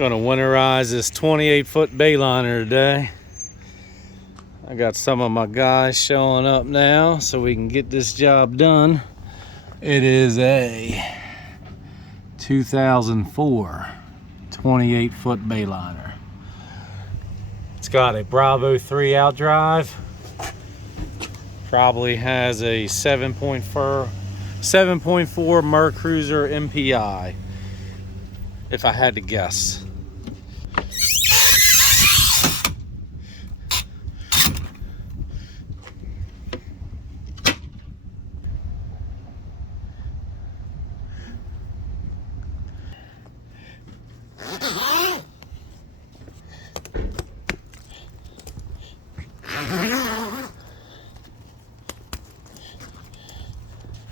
Gonna winterize this 28-foot Bayliner today. I got some of my guys showing up now so we can get this job done. It is a 2004 28-foot Bayliner. It's got a Bravo 3 outdrive. Probably has a 7.4 Mercruiser MPI, if I had to guess.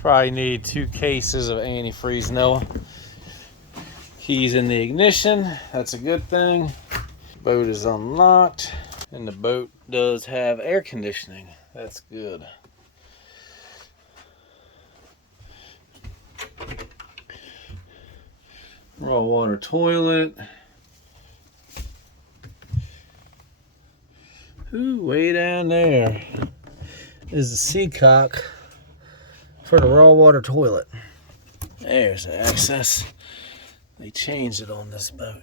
Probably need 2 cases of antifreeze, Noah. Keys in the ignition, that's a good thing. Boat is unlocked, and the boat does have air conditioning. That's good. Raw water toilet. Ooh, way down there is the seacock for the raw water toilet. There's the access. They changed it on this boat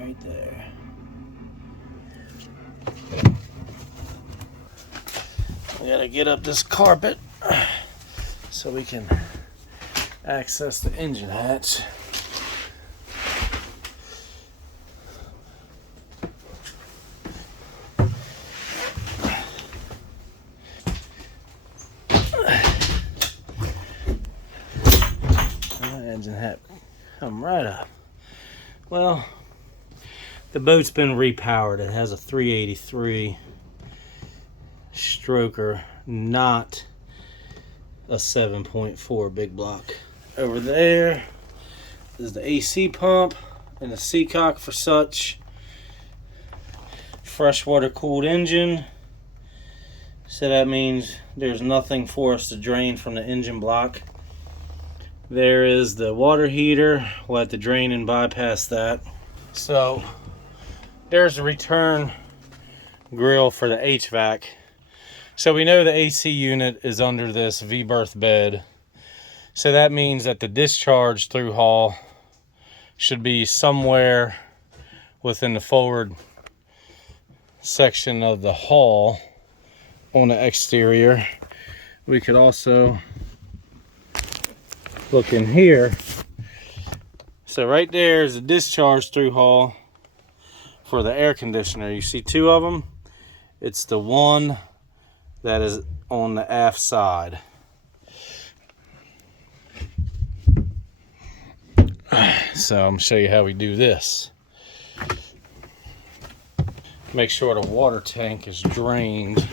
right there. We gotta get up this carpet so we can access the engine hatch. Engine hatch come right up. Well, the boat's been repowered. It has a 383 stroker, not a 7.4 big block. Over there is the AC pump and the seacock for such. Freshwater cooled engine. So that means there's nothing for us to drain from the engine block. There is the water heater. We'll have to drain and bypass that. So there's the return grill for the HVAC. So we know the AC unit is under this V-berth bed. So that means that the discharge through hull should be somewhere within the forward section of the hull on the exterior. We could also look in here. So right there is a discharge through hull for the air conditioner. You see 2 of them. It's the one that is on the aft side. So I'm gonna show you how we do this. Make sure the water tank is drained.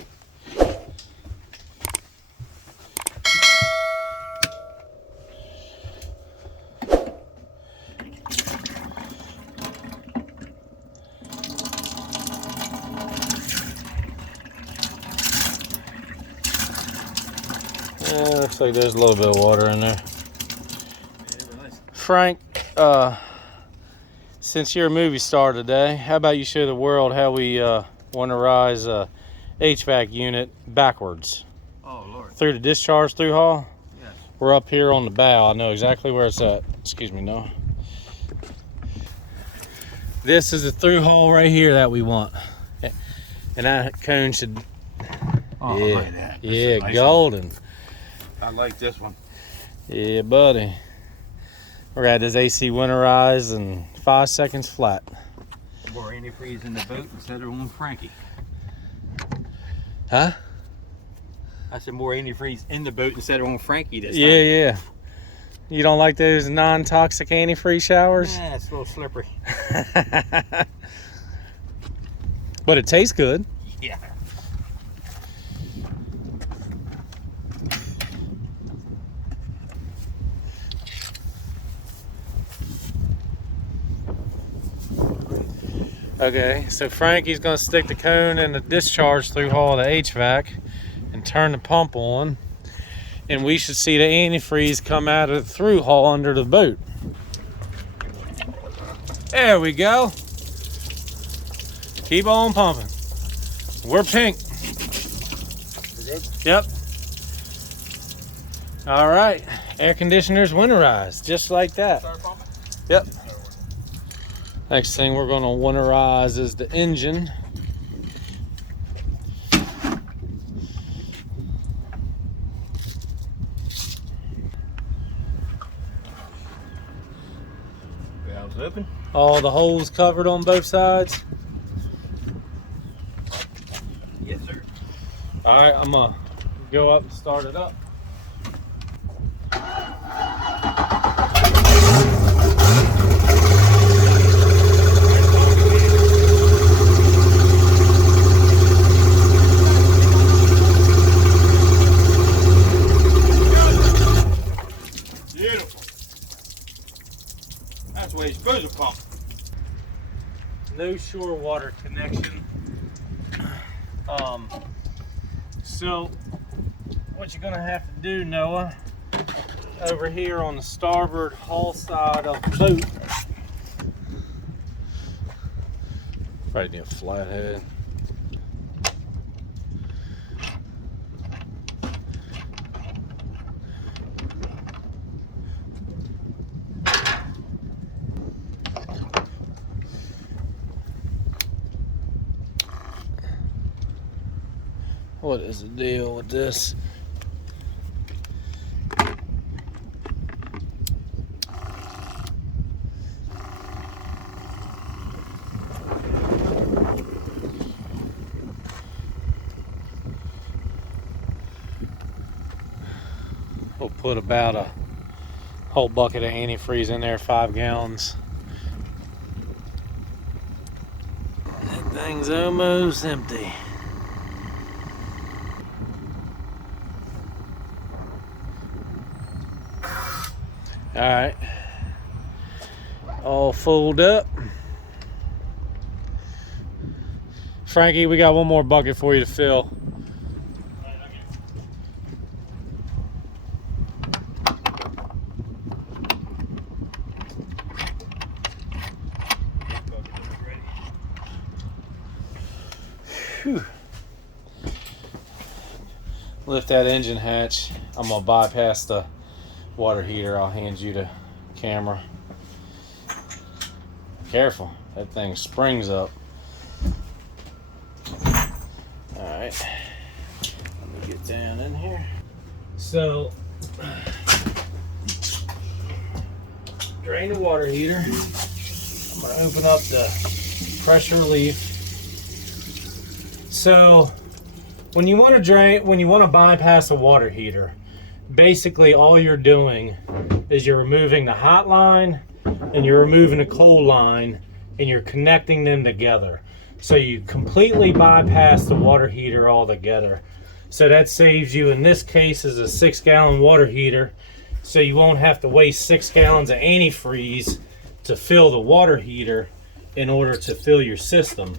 Looks like there's a little bit of water in there. Frank, since you're a movie star today, how about you show the world how we winterize a HVAC unit backwards? Oh, Lord. Through the discharge through hull? Yes. We're up here on the bow. I know exactly where it's at. Excuse me, Noah. This is the through hull right here that we want. And that cone should... Oh, yeah, like that. Yeah, nice golden. One. I like this one. Yeah, buddy. We're at this AC winterize in 5 seconds flat. More antifreeze in the boat instead of on Frankie. Huh? I said more antifreeze in the boat instead of on Frankie this time. Yeah. You don't like those non-toxic antifreeze showers? Yeah, it's a little slippery. But it tastes good. Yeah. Okay, so Frankie's gonna stick the cone in the discharge through hull of the HVAC and turn the pump on, and we should see the antifreeze come out of the through hull under the boat. There we go. Keep on pumping. We're pink. We're good? Yep. All right. Air conditioner's winterized, just like that. Start pumping? Yep. Next thing we're going to winterize is the engine. Valves open. All the holes covered on both sides. Yes, sir. All right, I'm going to go up and start it up. Beautiful. That's the way you're supposed to pump. No shore water connection. So what you're gonna have to do, Noah, over here on the starboard hull side of the boat, right near flathead. What is the deal with this? We'll put about a whole bucket of antifreeze in there, 5 gallons. That thing's almost empty. All right, all fulled up. Frankie, we got one more bucket for you to fill. Whew. Lift that engine hatch. I'm gonna bypass the water heater. I'll hand you the camera. Careful, that thing springs up. Alright, let me get down in here. So, drain the water heater. I'm going to open up the pressure relief. So, when you want to bypass a water heater, basically all you're doing is you're removing the hot line and you're removing the cold line and you're connecting them together. So you completely bypass the water heater altogether. So that saves you, in this case, is a 6-gallon water heater. So you won't have to waste 6 gallons of antifreeze to fill the water heater in order to fill your system.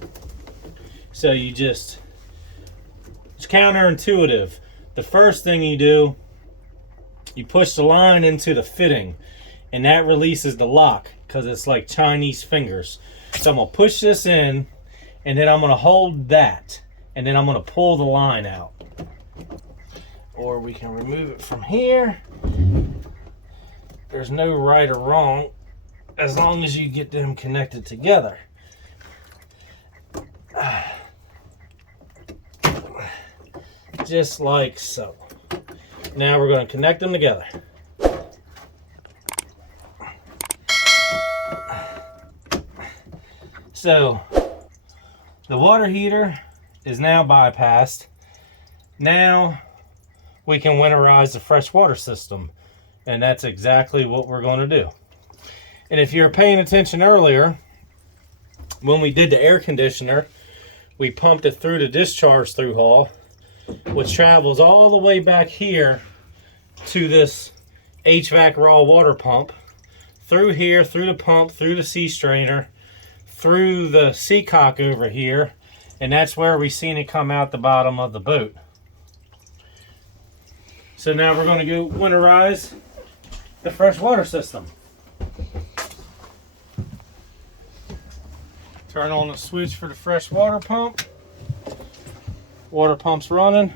So it's counterintuitive. The first thing you do, you push the line into the fitting, and that releases the lock because it's like Chinese fingers. So I'm going to push this in, and then I'm going to hold that, and then I'm going to pull the line out. Or we can remove it from here. There's no right or wrong as long as you get them connected together. Just like so. Now we're going to connect them together. So the water heater is now bypassed. Now we can winterize the freshwater system, and that's exactly what we're going to do. And if you're paying attention earlier, when we did the air conditioner, we pumped it through the discharge through hull, which travels all the way back here to this HVAC raw water pump, through here, through the pump, through the sea strainer, through the seacock over here, and that's where we seen it come out the bottom of the boat. So now we're going to go winterize the freshwater system. Turn on the switch for the fresh water pump. Water pump's running.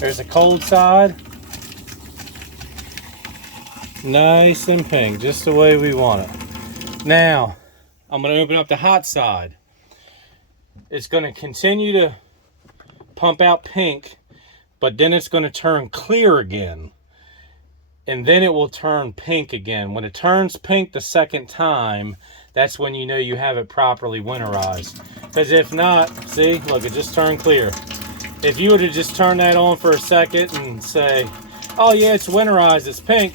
There's the cold side. Nice and pink, just the way we want it. Now, I'm going to open up the hot side. It's going to continue to pump out pink, but then it's going to turn clear again. And then it will turn pink again. When it turns pink the second time, that's when you know you have it properly winterized. Because if not, see, look, it just turned clear. If you were to just turn that on for a second and say, oh yeah, it's winterized, it's pink,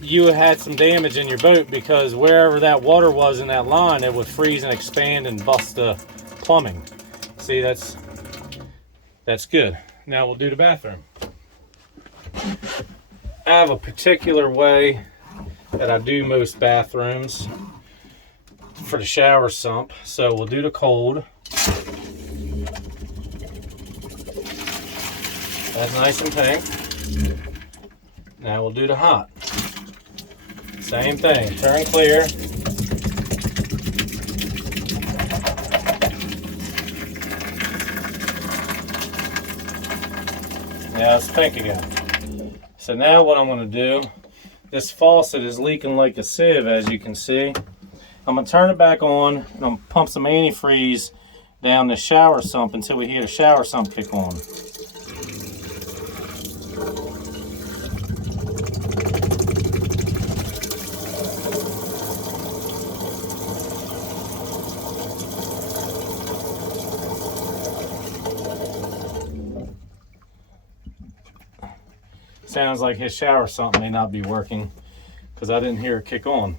you had some damage in your boat, because wherever that water was in that line, it would freeze and expand and bust the plumbing. See, that's good. Now we'll do the bathroom. I have a particular way that I do most bathrooms for the shower sump. So we'll do the cold. That's nice and pink. Now we'll do the hot. Same thing, turn clear. Now it's pink again. So now what I'm going to do, this faucet is leaking like a sieve, as you can see. I'm going to turn it back on and I'm going to pump some antifreeze down the shower sump until we hear the shower sump kick on. Sounds like his shower sump may not be working because I didn't hear it kick on.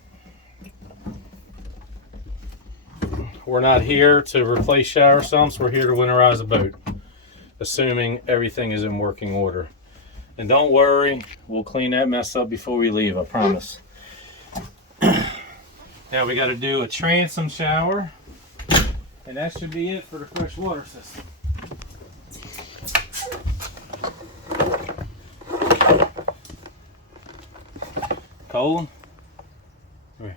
We're not here to replace shower sumps, we're here to winterize a boat, assuming everything is in working order. And don't worry, we'll clean that mess up before we leave, I promise. Now we got to do a transom shower, and that should be it for the fresh water system. Cold. Okay.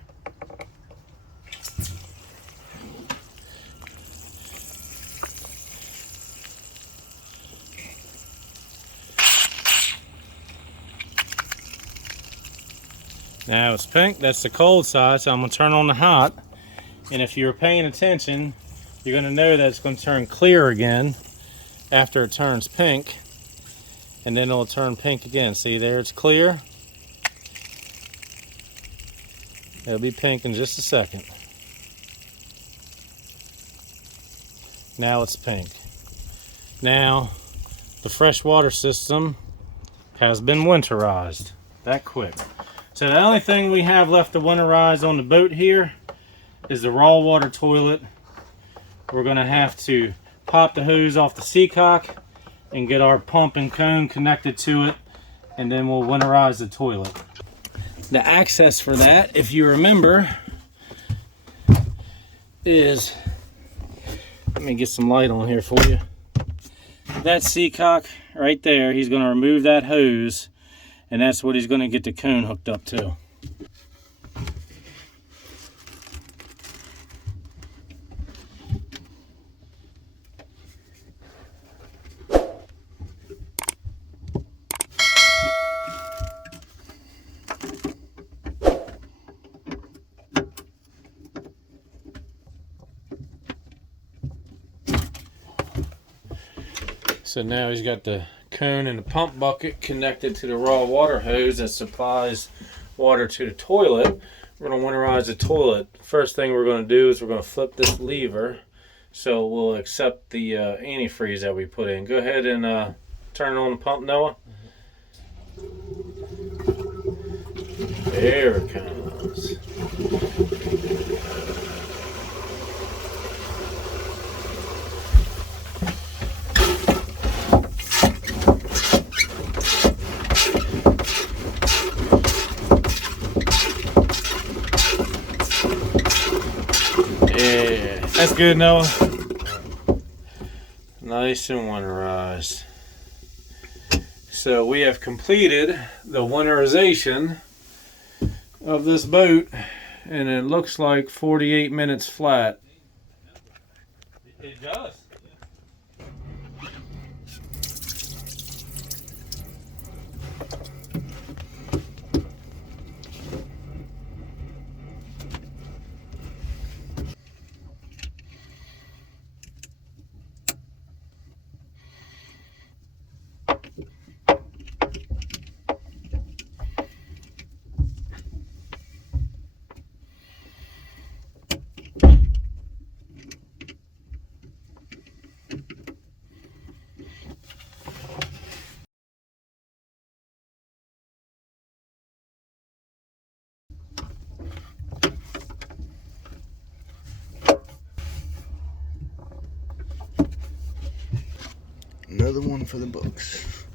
Now it's pink, that's the cold side, so I'm going to turn on the hot. And if you're paying attention, you're going to know that it's going to turn clear again after it turns pink. And then it'll turn pink again. See there, it's clear. It'll be pink in just a second. Now it's pink. Now the fresh water system has been winterized. That quick. So the only thing we have left to winterize on the boat here is the raw water toilet. We're going to have to pop the hose off the seacock and get our pump and cone connected to it, and then we'll winterize the toilet. The access for that, if you remember, is, let me get some light on here for you. That seacock right there, he's going to remove that hose, and that's what he's going to get the cone hooked up to. So now he's got the cone and the pump bucket connected to the raw water hose that supplies water to the toilet. We're going to winterize the toilet. First thing we're going to do is we're going to flip this lever so we'll accept the antifreeze that we put in. Go ahead and turn on the pump, Noah. There it comes. Yeah, that's good, Noah. Nice and winterized. So we have completed the winterization of this boat, and it looks like 48 minutes flat. It does. Another one for the books.